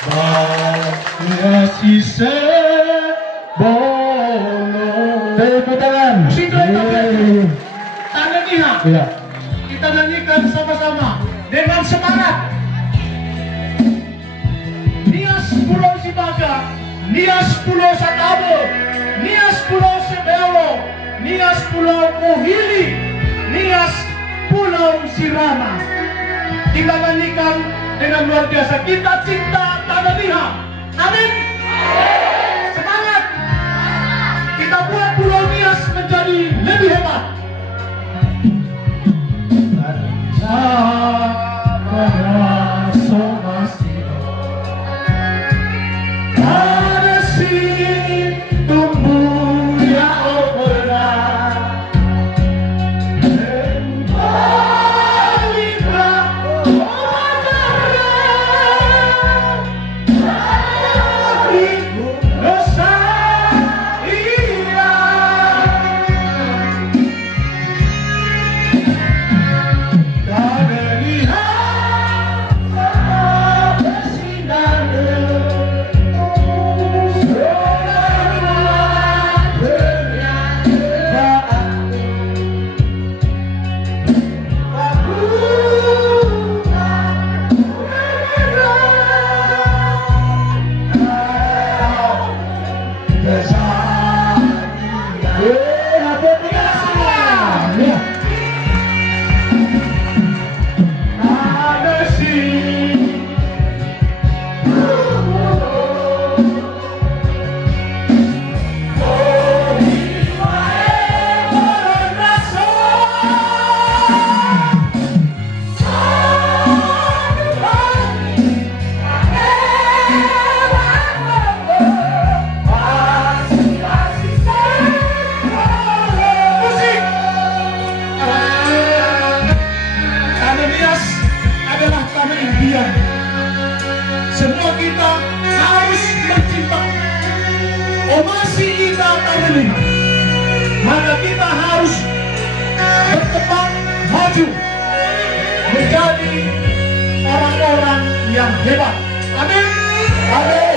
Masih sebolo. Tepuk tangan. Tangan Iha. Iya. Kita nyanyikan sama-sama dengan semangat. Nias Pulau Sibaga, Nias Pulau Satabo, Nias Pulau Sebelo, Nias Pulau Kohili, Nias Pulau Sirama. Kita nyanyikan dengan luar biasa. Kita cinta Tanah Iha. Amin. Semangat. Kita buat Pulau Nias menjadi lebih hebat. Semua kita harus mencinta Omasi kita Tanah Iha. Maka kita harus berkembang maju menjadi orang-orang yang hebat. Amin. Amin.